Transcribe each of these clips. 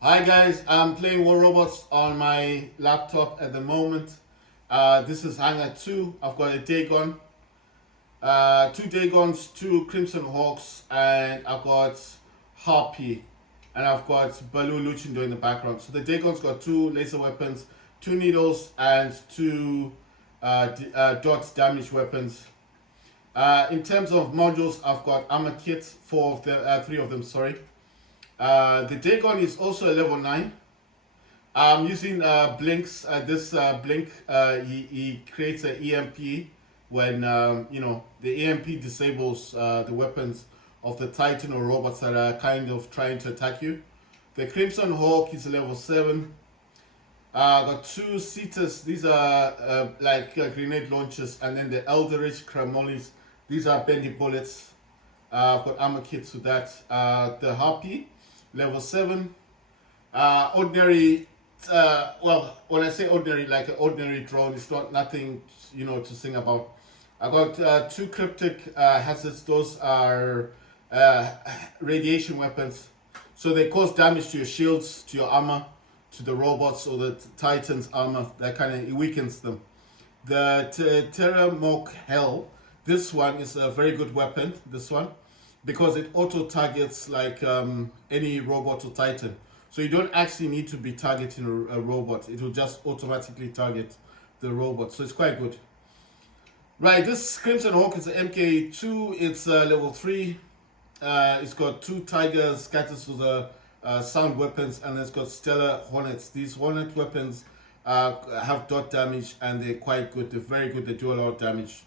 Hi guys, I'm playing War Robots on my laptop at the moment. This is Hangar 2. I've got a Dagon, two Dagons, two Crimson Hawks, and I've got Harpy, and I've got Baloo Luchindo in the background. So the Dagon's got two laser weapons, two needles, and two dot damage weapons. In terms of modules, I've got armor kits, three of them, sorry. The Dagon is also a level 9. I'm using blinks. This blink, he creates an EMP when the EMP disables the weapons of the Titan or robots that are kind of trying to attack you. The Crimson Hawk is a level 7. Got two Cetus. These are grenade launchers, and then the Eldritch Cramolis. These are bendy bullets. I've got armor kits with that. The Harpy, level 7. Ordinary, when I say ordinary, like an ordinary drone, it's not nothing, to sing about. I got two cryptic hazards. Those are radiation weapons. So they cause damage to your shields, to your armor, to the robots or the Titan's armor. That kind of weakens them. The Terramok Hell. This one is a very good weapon, this one, because it auto-targets like any robot or Titan. So you don't actually need to be targeting a robot. It will just automatically target the robot. So it's quite good. Right, this Crimson Hawk is an MK2. It's level 3. It's got two Tiger scatters for the sound weapons, and it's got Stellar Hornets. These Hornet weapons have dot damage, and they're quite good. They're very good. They do a lot of damage.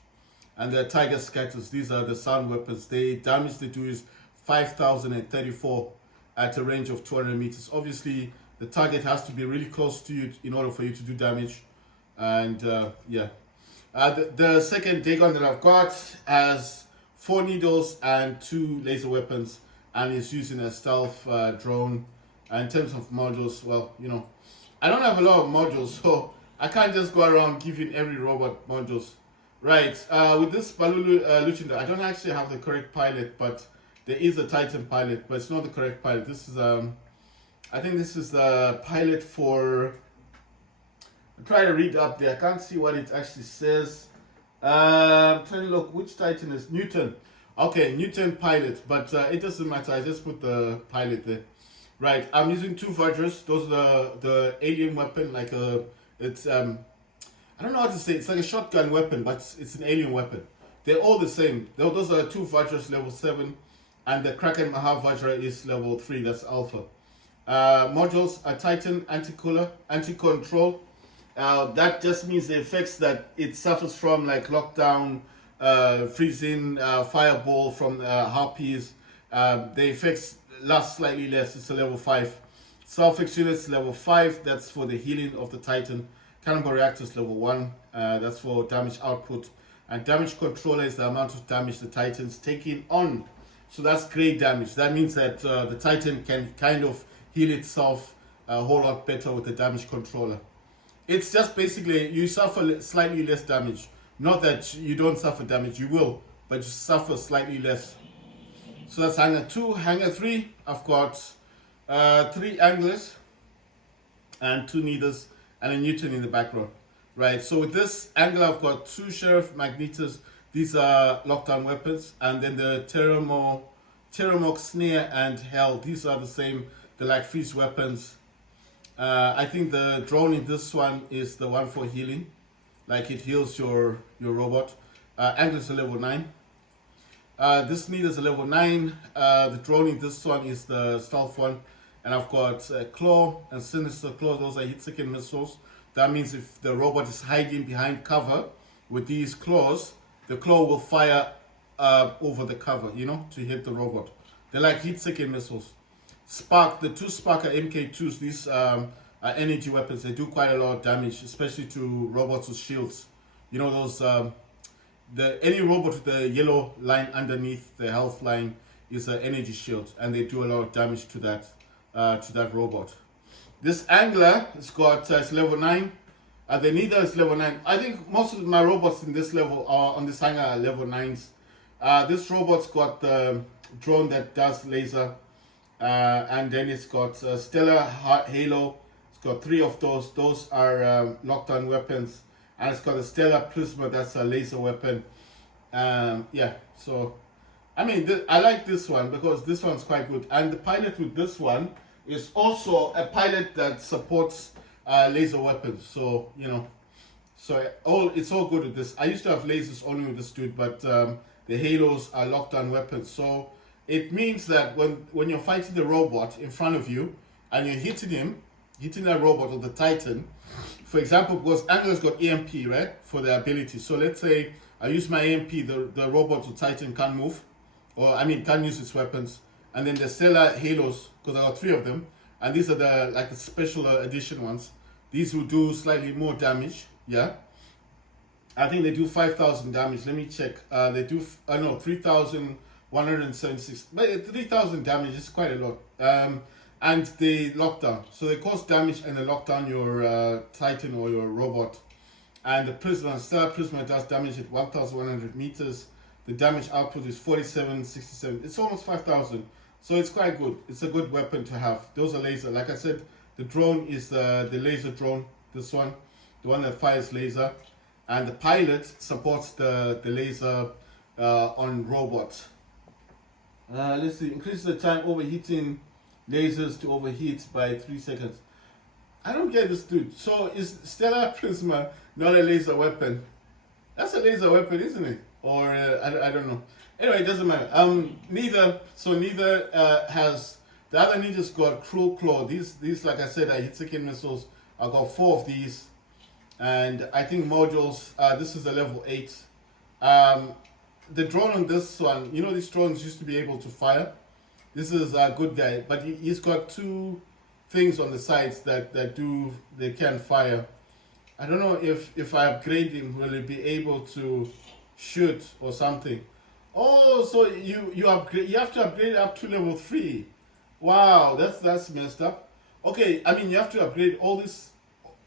And the Tiger Scatters, these are the sound weapons. The damage they do is 5,034 at a range of 200 meters. Obviously, the target has to be really close to you in order for you to do damage. And yeah. The second Dagon that I've got has 4 needles and 2 laser weapons, and it's using a stealth drone. And in terms of modules, well, I don't have a lot of modules, so I can't just go around giving every robot modules. Right, with this Baloo Luchindo, I don't actually have the correct pilot, but there is a Titan pilot, but it's not the correct pilot. This is, I think this is the pilot for, I'm trying to read up there, I can't see what it actually says. I'm trying to look, which Titan is Newton? Okay, Newton pilot, but it doesn't matter, I just put the pilot there. Right, I'm using 2 Vajras, those are the alien weapon, it's, I don't know how to say it. It's like a shotgun weapon, but it's an alien weapon. They're all the same. Those are 2 Vajras level 7, and the Kraken Mahavajra is level 3. That's Alpha. Modules are Titan anti-control. That just means the effects that it suffers from, like lockdown, freezing, fireball from harpies. The effects last slightly less. It's a level 5. Self-fix units level 5. That's for the healing of the Titan. Cannonball reactors level 1, that's for damage output. And damage controller is the amount of damage the Titan's taking on. So that's great damage. That means that the Titan can kind of heal itself a whole lot better with the damage controller. It's just basically you suffer slightly less damage. Not that you don't suffer damage, you will, but you suffer slightly less. So that's Hangar 2. Hangar 3, I've got 3 anglers and 2 needles, and a Newton in the background. Right, so with this angle, I've got 2 Sheriff Magnetos. These are lockdown weapons. And then the Terramok Snare and Hell. These are the same. They're like freeze weapons. I think the drone in this one is the one for healing. Like it heals your robot. Angle is a level 9. This need is a level 9. The drone in this one is the stealth one. And I've got Claw and Sinister Claw. Those are hit-seeking missiles. That means if the robot is hiding behind cover with these claws, the claw will fire over the cover, to hit the robot. They're like hit-seeking missiles. Spark, the 2 Spark are MK2s. These are energy weapons. They do quite a lot of damage, especially to robots with shields. Those, any robot with the yellow line underneath the health line is an energy shield, and they do a lot of damage to that robot. This angler has got it's level 9. The neither is level 9. I think most of my robots in this level are on this hangar are level 9s. This robot's got the drone that does laser And then it's got Stellar Halo. It's got 3 of those. Those are lockdown weapons. And it's got a Stellar Prisma, that's a laser weapon. Yeah, so I mean, I like this one because this one's quite good. And the pilot with this one is also a pilot that supports laser weapons. So, you know, so it's all good with this. I used to have lasers only with this dude, but the halos are lockdown weapons. So it means that when you're fighting the robot in front of you and you're hitting that robot or the Titan, for example, because Angler's got EMP, right, for the ability. So let's say I use my EMP, the robot or Titan can't move, or I mean can't use its weapons. And then the Stellar Halos, because I got 3 of them, and these are the special edition ones. These will do slightly more damage. Yeah, I think they do 5,000 damage. Let me check. They do 3,176, but 3,000 damage is quite a lot. And they lock down, so they cause damage and they lock down your Titan or your robot. And the Prisma, Stellar Prisma, does damage at 1,100 meters. The damage output is 4767. It's almost 5,000. So it's quite good. It's a good weapon to have. Those are laser. Like I said, the drone is the laser drone. This one, the one that fires laser. And the pilot supports the laser on robots. Let's see. Increase the time overheating lasers to overheat by 3 seconds. I don't get this, dude. So is Stellar Prisma not a laser weapon? That's a laser weapon, isn't it? Or I don't know. Anyway, it doesn't matter. Neither has the other ninja's got Cruel Claw. These like I said are hit-seeking missiles. I got 4 of these, and I think modules. This is a level 8. The drone on this one, you know, these drones used to be able to fire. This is a good guy, but he's got 2 things on the sides that they can fire. I don't know if I upgrade him, will he be able to shoot or something? Oh, so you upgrade. You have to upgrade up to level 3. Wow, that's messed up. Okay, I mean you have to upgrade all this,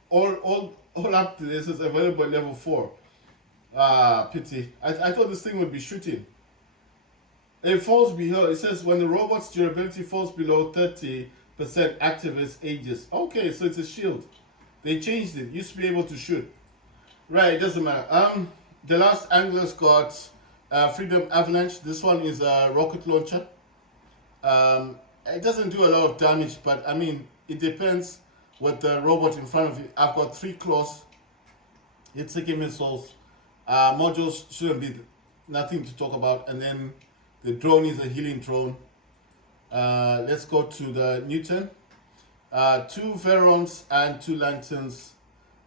all up to this is available at level 4. Pity. I thought this thing would be shooting. It falls below. It says when the robot's durability falls below 30% activist ages. Okay, so it's a shield. They changed it. Used to be able to shoot. Right, it doesn't matter. The last Angler's got Freedom Avalanche. This one is a rocket launcher. It doesn't do a lot of damage, but I mean, it depends what the robot in front of you. I've got 3 claws. Hit-seeking missiles. Modules shouldn't be nothing to talk about. And then the drone is a healing drone. Let's go to the Newton. 2 Verons and 2 Lanterns.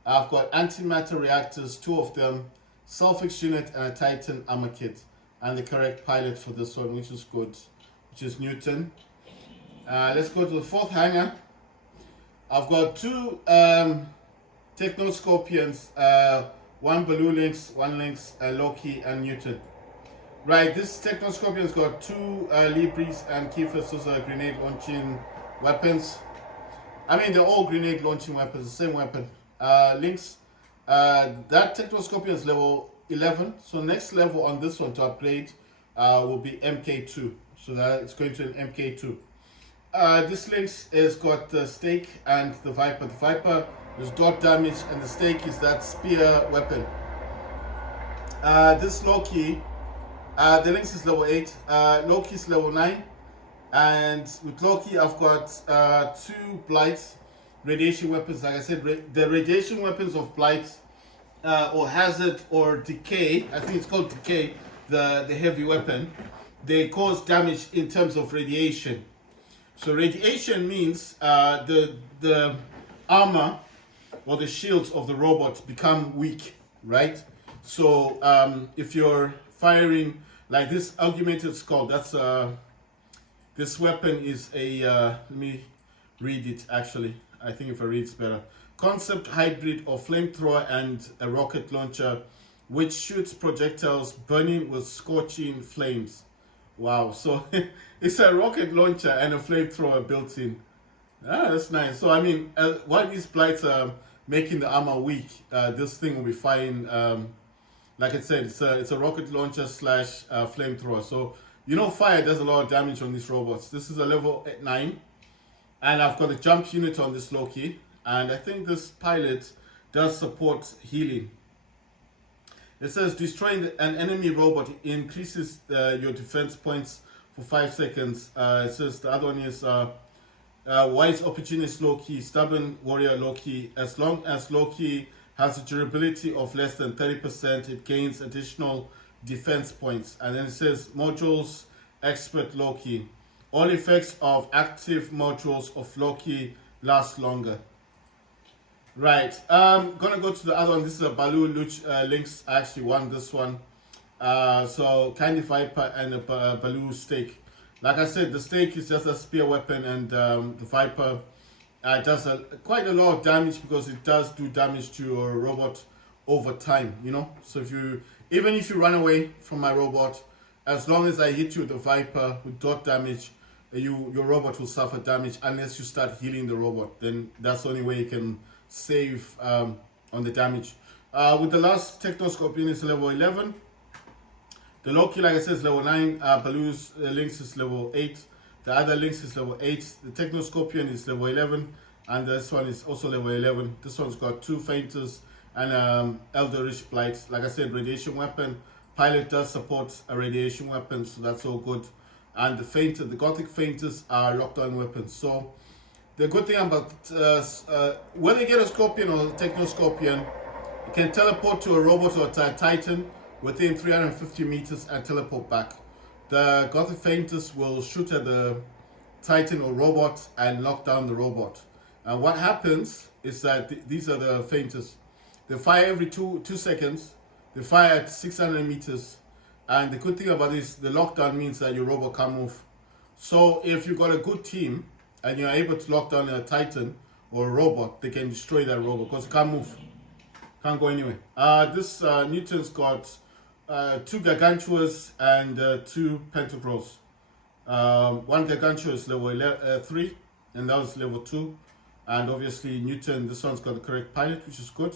I've got antimatter reactors, 2 of them, Self-Fix unit and a Titan armor kit. And the correct pilot for this one, which is good, which is Newton. Let's go to the 4th hangar. I've got 2 Techno Scorpions, 1 Baloo Lynx, 1 Lynx, Loki, and Newton. Right, this Techno Scorpion's got 2 Libris and Kephas. Those are grenade launching weapons. I mean, they're all grenade launching weapons, the same weapon. Lynx, that Techno Scorpion is level 11. So next level on this one to upgrade will be MK2. So that it's going to an MK2. This Lynx has got the stake and the Viper. The Viper is dot damage, and the stake is that spear weapon. This Loki, the Lynx is level 8. Loki is level 9. And with Loki, I've got 2 Blights, radiation weapons. Like I said, the radiation weapons of Blight or Hazard or Decay, I think it's called Decay, the heavy weapon, they cause damage in terms of radiation. So radiation means the armor or the shields of the robot become weak, right? So if you're firing like this augmented skull, that's this weapon is a let me read it actually. I think if I read it's better. Concept hybrid of flamethrower and a rocket launcher, which shoots projectiles burning with scorching flames. Wow, so it's a rocket launcher and a flamethrower built in. That's nice. So I mean, while these Blights are making the armor weak, this thing will be fine. Like I said, it's a rocket launcher slash flamethrower. So You know, fire does a lot of damage on these robots. This is a level 9, and I've got a jump unit on this Loki, and I think this pilot does support healing. It says destroying an enemy robot increases your defense points for 5 seconds. It says the other one is wise opportunist Loki, stubborn warrior Loki. As long as Loki has a durability of less than 30%, it gains additional defense points. And then it says modules expert Loki. All effects of active modules of Loki last longer. Right, gonna go to the other one. This is a balloon which Lynx actually won this one. So Candy Viper and a balloon stake. Like I said, the stake is just a spear weapon, and the Viper does quite a lot of damage because it does do damage to your robot over time. You know, so even if you run away from my robot, as long as I hit you with the Viper with dot damage, your robot will suffer damage unless you start healing the robot. Then that's the only way you can save on the damage. With the last Technoscorpion is level 11. The Loki, like I said, is level 9. Baloo's Lynx is level 8. The other Lynx is level 8. The Technoscorpion is level 11. And this one is also level 11. This one's got 2 Fainters and Eldritch Blight. Like I said, radiation weapon. Pilot does support a radiation weapon, so that's all good. And the Gothic Fainters are lockdown weapons. So the good thing about when you get a Scorpion or a Technoscorpion, you can teleport to a robot or a Titan within 350 meters and teleport back. The Gothic Fainters will shoot at the Titan or robot and lock down the robot. And what happens is that these are the Fainters. They fire every 2 seconds. They fire at 600 meters. And the good thing about this, the lockdown means that your robot can't move. So if you've got a good team and you're able to lock down a Titan or a robot, they can destroy that robot because it can't move. Can't go anywhere. This Newton's got 2 Gargantuas and 2 Pentacles. One Gargantua is level 3 and that was level 2. And obviously Newton, this one's got the correct pilot, which is good.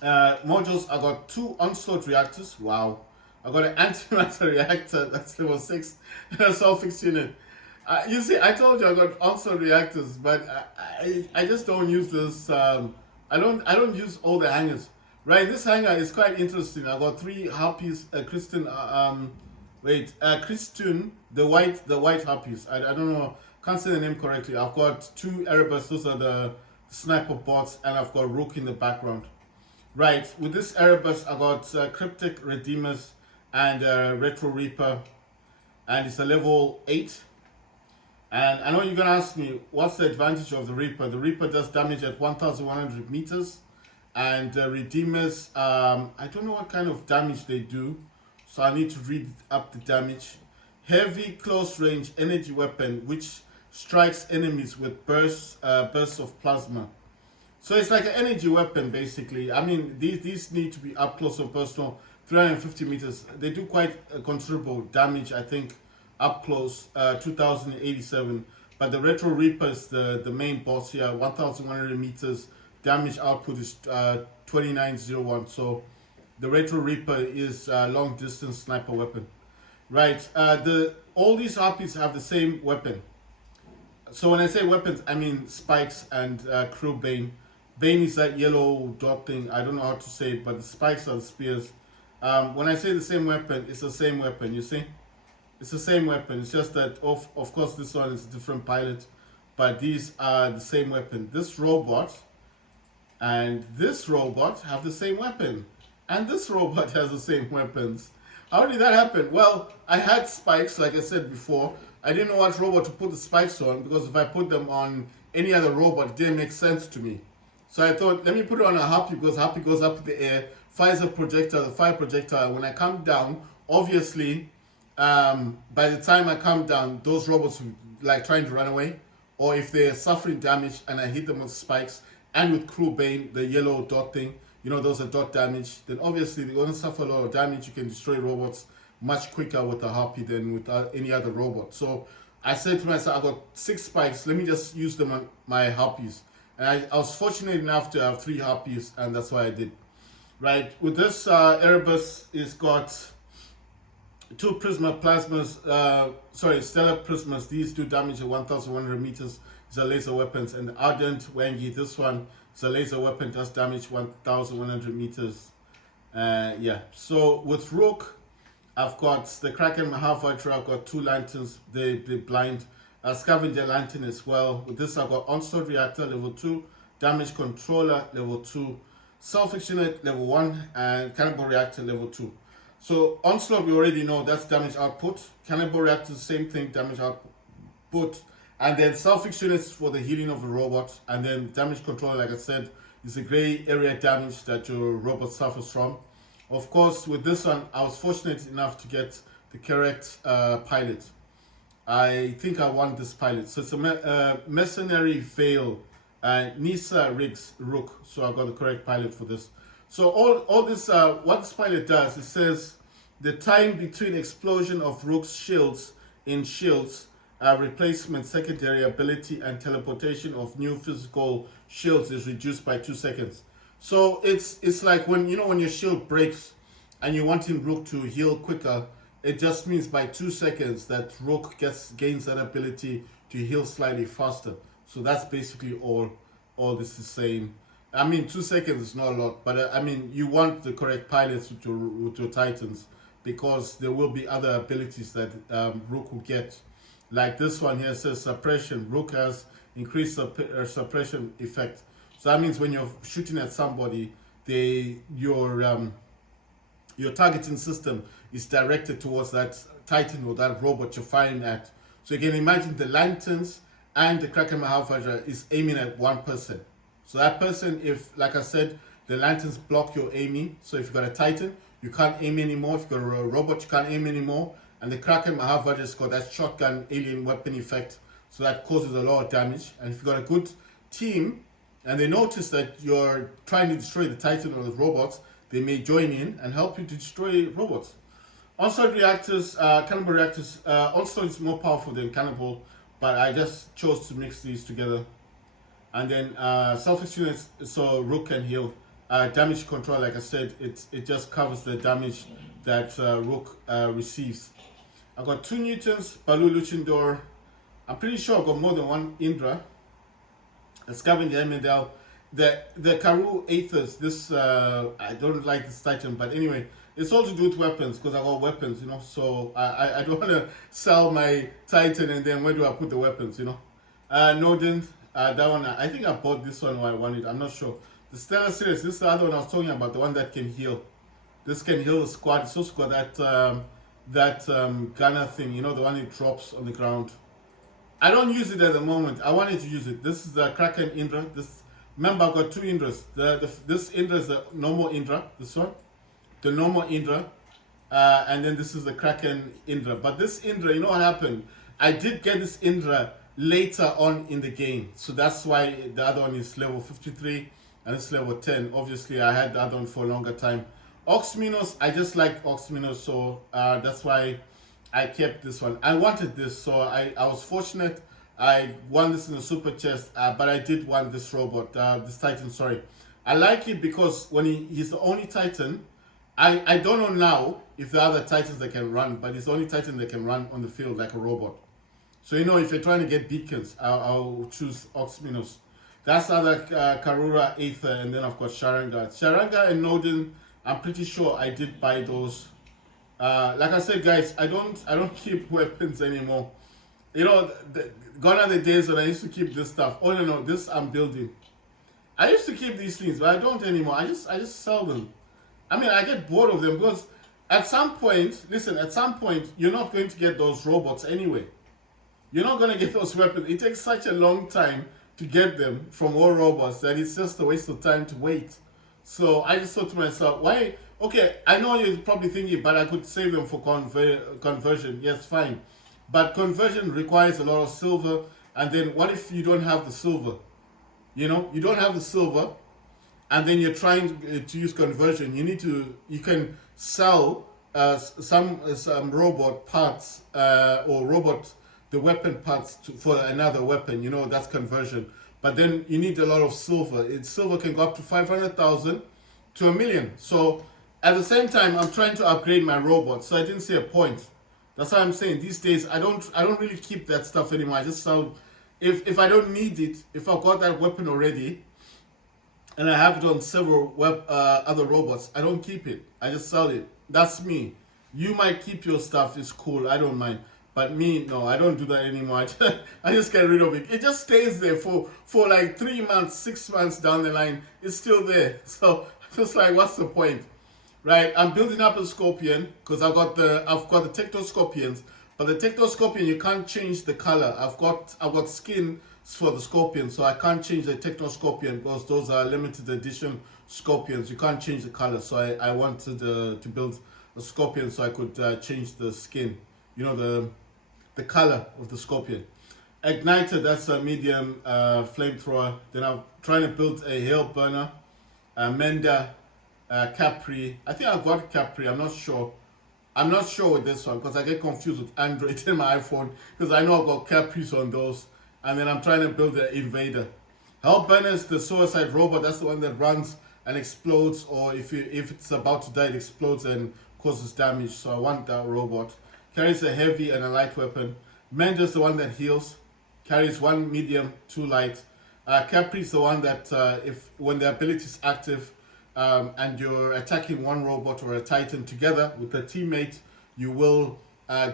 Modules, I got 2 onslaught reactors. Wow. I got an antimatter reactor, that's level 6, and a Solfix unit. You see, I told you I got onslaught reactors, but I just don't use this. I don't use all the hangers. Right, this hanger is quite interesting. I got 3 harpies, Christun, the white harpies. I don't know, can't say the name correctly. I've got 2 Erebus, those are the sniper bots, and I've got Rook in the background. Right, with this Erebus, I got Cryptic Redeemers and Retro Reaper, and it's a level 8. And I know you're gonna ask me, what's the advantage of the Reaper? The Reaper does damage at 1,100 meters, and Redeemers, I don't know what kind of damage they do, so I need to read up the damage. Heavy close range energy weapon which strikes enemies with bursts of plasma. So it's like an energy weapon basically. I mean, these need to be up close and personal, 350 meters. They do quite considerable damage, I think, up close, 2087. But the Retro Reaper is the main boss here, 1,100 meters. Damage output is 2901. So the Retro Reaper is a long distance sniper weapon. Right, all these harpies have the same weapon. So when I say weapons, I mean spikes and Crew Bane. Bane is that yellow dot thing. I don't know how to say it, but the spikes are the spears. When I say the same weapon, it's the same weapon, you see? It's the same weapon. It's just that, of course, this one is a different pilot, but these are the same weapon. This robot and this robot have the same weapon. And this robot has the same weapons. How did that happen? Well, I had spikes, like I said before. I didn't know what robot to put the spikes on, because if I put them on any other robot, it didn't make sense to me. So I thought, let me put it on a harpy, because harpy goes up in the air, fires a projectile, the fire projectile. When I come down, obviously, by the time I come down, those robots will like trying to run away, or if they're suffering damage and I hit them with spikes and with Crew Bane, the yellow dot thing, you know, those are dot damage, then obviously they're going to suffer a lot of damage. You can destroy robots much quicker with a harpy than with any other robot. So I said to myself, I got 6 spikes, let me just use them on my harpies. And I was fortunate enough to have 3 harpies, and that's why I did. Right, with this Erebus, it's got two stellar prismas. These do damage at 1,100 meters. These are laser weapons. And the ardent wangi, this one is a laser weapon, does damage 1,100 meters. Yeah. So with Rook, I've got the Kraken Mahavajra. I've got two lanterns. They blind. Scavenger lantern as well. With this, I've got onslaught reactor level 2, damage controller level 2, self-extended level 1, and cannibal reactor level 2. So onslaught, we already know that's damage output. Cannibal reactor, same thing, damage output. And then self-extended is for the healing of the robot. And then damage controller, like I said, is a gray area damage that your robot suffers from. Of course, with this one, I was fortunate enough to get the correct pilot. I think I won this pilot. So it's a mercenary veil, Nisa Riggs Rook. So I got the correct pilot for this. So all this, what this pilot does, it says the time between explosion of Rook's shields in shields, replacement, secondary ability, and teleportation of new physical shields is reduced by 2 seconds. So it's like when when your shield breaks and you want Rook to heal quicker, it just means by 2 seconds that Rook gains that ability to heal slightly faster. So that's basically all this is saying. I mean, 2 seconds is not a lot, but I mean, you want the correct pilots with your Titans, because there will be other abilities that Rook will get. Like this one here says suppression. Rook has increased suppression effect. So that means when you're shooting at somebody, your targeting system is directed towards that Titan or that robot you're firing at. So you can imagine the lanterns and the Kraken Mahavajra is aiming at one person. So that person, if, like I said, the lanterns block your aiming. So if you've got a Titan, you can't aim anymore. If you've got a robot, you can't aim anymore. And the Kraken Mahavajra has got that shotgun alien weapon effect. So that causes a lot of damage. And if you've got a good team, and they notice that you're trying to destroy the Titan or the robots, they may join in and help you to destroy robots. Onslaught reactors, cannibal reactors, onslaught is more powerful than cannibal, but I just chose to mix these together. And then self-extended, so Rook can heal. Damage control, like I said, it just covers the damage that Rook receives. I got 2 Newtons, Balu Luchindor. I'm pretty sure I got more than 1 Indra. A Scavenger Emendel. The Karu Aethers, this I don't like this Titan, but anyway, it's all to do with weapons, because I got weapons, so I don't want to sell my Titan and then where do I put the weapons, Nodin, that one, I think I bought this one or I wanted, I'm not sure. The Stellar Series, this is the other one I was talking about, the one that can heal. This can heal the squad. It's also got that gunner thing, the one it drops on the ground. I don't use it at the moment. I wanted to use it. This is the Kraken Indra. Remember, I've got 2 Indras. This Indra is the normal Indra, this one. The normal Indra. And then this is the Kraken Indra. But this Indra, you know what happened? I did get this Indra later on in the game. So that's why the other one is level 53 and it's level 10. Obviously, I had the other one for a longer time. Oxminos, I just like Oxminos, so that's why I kept this one. I wanted this, so I was fortunate. I won this in a super chest, but I did want this robot, this Titan, sorry. I like it because when he's the only Titan, I don't know now if there are other Titans that can run, but he's the only Titan that can run on the field like a robot. So, if you're trying to get beacons, I'll choose Oxminos. That's the other Karura Aether, and then I've got Sharanga. Sharanga and Nodin, I'm pretty sure I did buy those. Like I said, guys, I don't keep weapons anymore. Gone are the days when I used to keep this stuff. Oh no, this I'm building. I used to keep these things, but I don't anymore. I just sell them. I mean, I get bored of them because at some point, you're not going to get those robots anyway. You're not going to get those weapons. It takes such a long time to get them from all robots that it's just a waste of time to wait. So I just thought to myself, why? Okay, I know you're probably thinking, but I could save them for conversion. Yes, fine. But conversion requires a lot of silver. And then what if you don't have the silver? You don't have the silver. And then you're trying to use conversion. You can sell some robot parts or the weapon parts for another weapon. That's conversion. But then you need a lot of silver. Silver can go up to 500,000 to 1 million. So At the same time, I'm trying to upgrade my robot, so I didn't see a point. That's why I'm saying these days I don't really keep that stuff anymore. I just sell if I don't need it, if I've got that weapon already and I have it on several other robots, I don't keep it. I just sell it. That's me. You might keep your stuff, it's cool, I don't mind. But me, no, I don't do that anymore. I just get rid of it. It just stays there for like 3 months, 6 months down the line. It's still there. So just like, what's the point? Right, I'm building up a scorpion because I've got the Tecto Scorpions, but the Tecto Scorpion you can't change the color. I've got skin for the scorpion, so I can't change the Tecto Scorpion because those are limited edition scorpions. You can't change the color, so I wanted to build a scorpion so I could change the skin. You know, the color of the scorpion. Igniter, that's a medium flamethrower. Then I'm trying to build a hail burner, Menda. Capri. I think I got Capri. I'm not sure. I'm not sure with this one because I get confused with Android and my iPhone because I know I've got Capris on those. And then I'm trying to build the Invader. Hellburner is the suicide robot. That's the one that runs and explodes, or if it's about to die, it explodes and causes damage. So I want that robot. Carries a heavy and a light weapon. Menda is the one that heals. Carries 1 medium, 2 light. Capri is the one that if when the ability is active, and you're attacking one robot or a titan together with a teammate, you will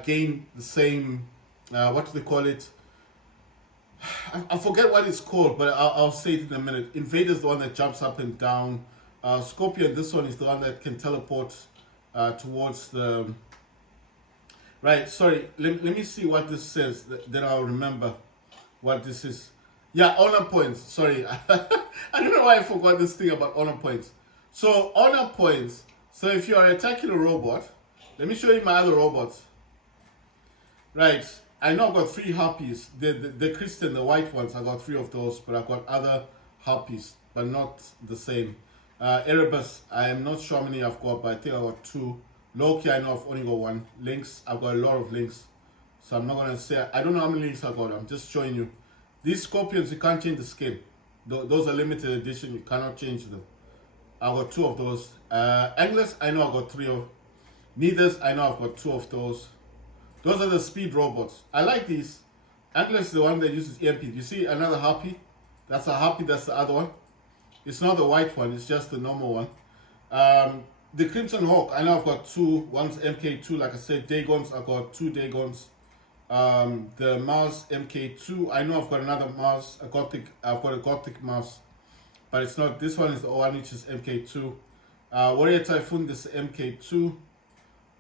gain the same, what do they call it? I forget what it's called, but I'll say it in a minute. Invader is the one that jumps up and down. Scorpion, this one is the one that can teleport towards the... Right, sorry, let me see what this says, then I'll remember what this is. Yeah, honor points, sorry. I don't know why I forgot this thing about honor points. So honor points. So if you are attacking a robot, let me show you my other robots. Right, I know I've got 3 harpies. The Christian, the white ones, I got 3 of those, but I've got other harpies, but not the same. Erebus, I am not sure how many I've got, but I think I got 2. Loki, I know I've only got 1. Lynx, I've got a lot of Lynx. So I'm not gonna say, I don't know how many Lynx I've got, I'm just showing you. These scorpions, you can't change the skin. Those are limited edition, you cannot change them. I got 2 of those. Anglers, I know I got 3 of. Neithers, I know I've got 2 of those. Those are the speed robots. I like these. Anglers is the one that uses EMP. You see another harpy? That's a harpy, that's the other one. It's not the white one, it's just the normal one. The Crimson Hawk, I know I've got 2. One's MK2, like I said. Dagons, I've got 2 Dagons. The Mars MK2, I know I've got another Mars, I've got a Gothic Mars. But it's not, this one is the one which is MK2. Warrior Typhoon, this is MK2.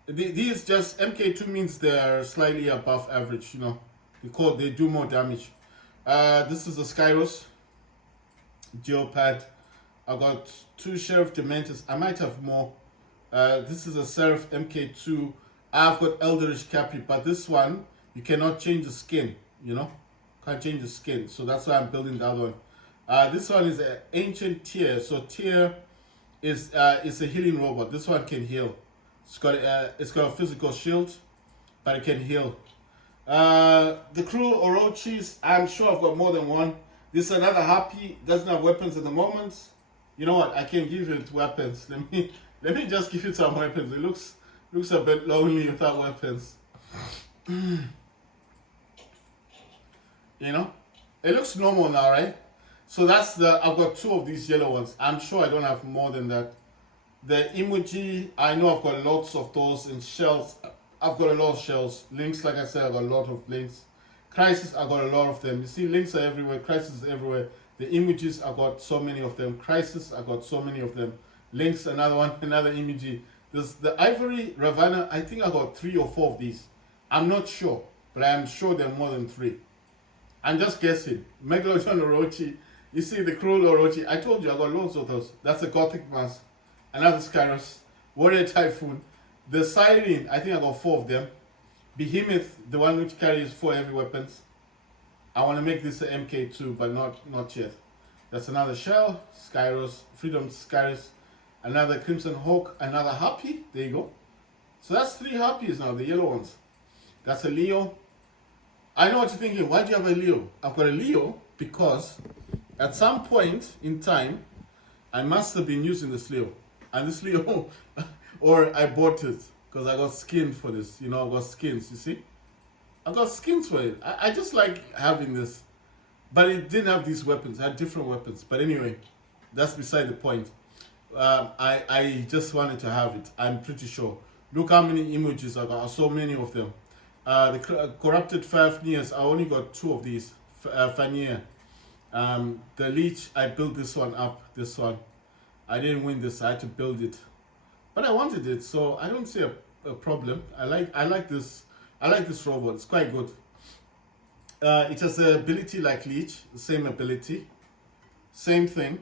These just, MK2 means they're slightly above average, you know. They do more damage. This is the Skyros. Geopad. I got 2 Sheriff Dementors. I might have more. This is a Seraph MK2. I've got Eldritch Capri, but this one, you cannot change the skin, you know. Can't change the skin, so that's why I'm building the other one. This one is an ancient Tier. So Tier is a healing robot. This one can heal. It's got a physical shield, but it can heal. The Cruel Orochis, I'm sure I've got more than 1. This is another Harpy, doesn't have weapons at the moment. You know what? I can give it weapons. Let me just give it some weapons. It looks a bit lonely without weapons. You know, it looks normal now, right? So that's I've got 2 of these yellow ones. I'm sure I don't have more than that. The emoji, I know I've got lots of those. In shells, I've got a lot of shells. Links, like I said, I've got a lot of links. Crisis, I've got a lot of them. You see, links are everywhere. Crisis is everywhere. The emojis, I've got so many of them. Crisis, I've got so many of them. Links, another one, another emoji. There's the Ivory Ravana, I think I got 3 or 4 of these. I'm not sure, but I am sure there are more than 3. I'm just guessing. Megalodon Orochi. You see the Cruel Orochi. I told you I got loads of those. That's a Gothic Mask. Another Skyros. Warrior Typhoon. The Siren, I think I got 4 of them. Behemoth, the one which carries 4 heavy weapons. I want to make this an MK2, but not yet. That's another Shell. Skyros. Freedom Skyros. Another Crimson Hawk. Another Harpy. There you go. So that's 3 Harpies now, the yellow ones. That's a Leo. I know what you're thinking. Why do you have a Leo? I've got a Leo because at some point in time, I must have been using this Leo. honestly, or I bought it because I got skins for this. You know, I got skins. You see, I got skins for it. I just like having this, but it didn't have these weapons. It had different weapons. But anyway, that's beside the point. I just wanted to have it. I'm pretty sure. Look how many emojis I got. So many of them. The corrupted Fafniers. I only got 2 of these. Fanier. The leech. I built this one up. This one. I didn't win this. I had to build it, but I wanted it, so I don't see a problem. I like this. I like this robot. It's quite good. It has the ability like leech. The same ability. Same thing.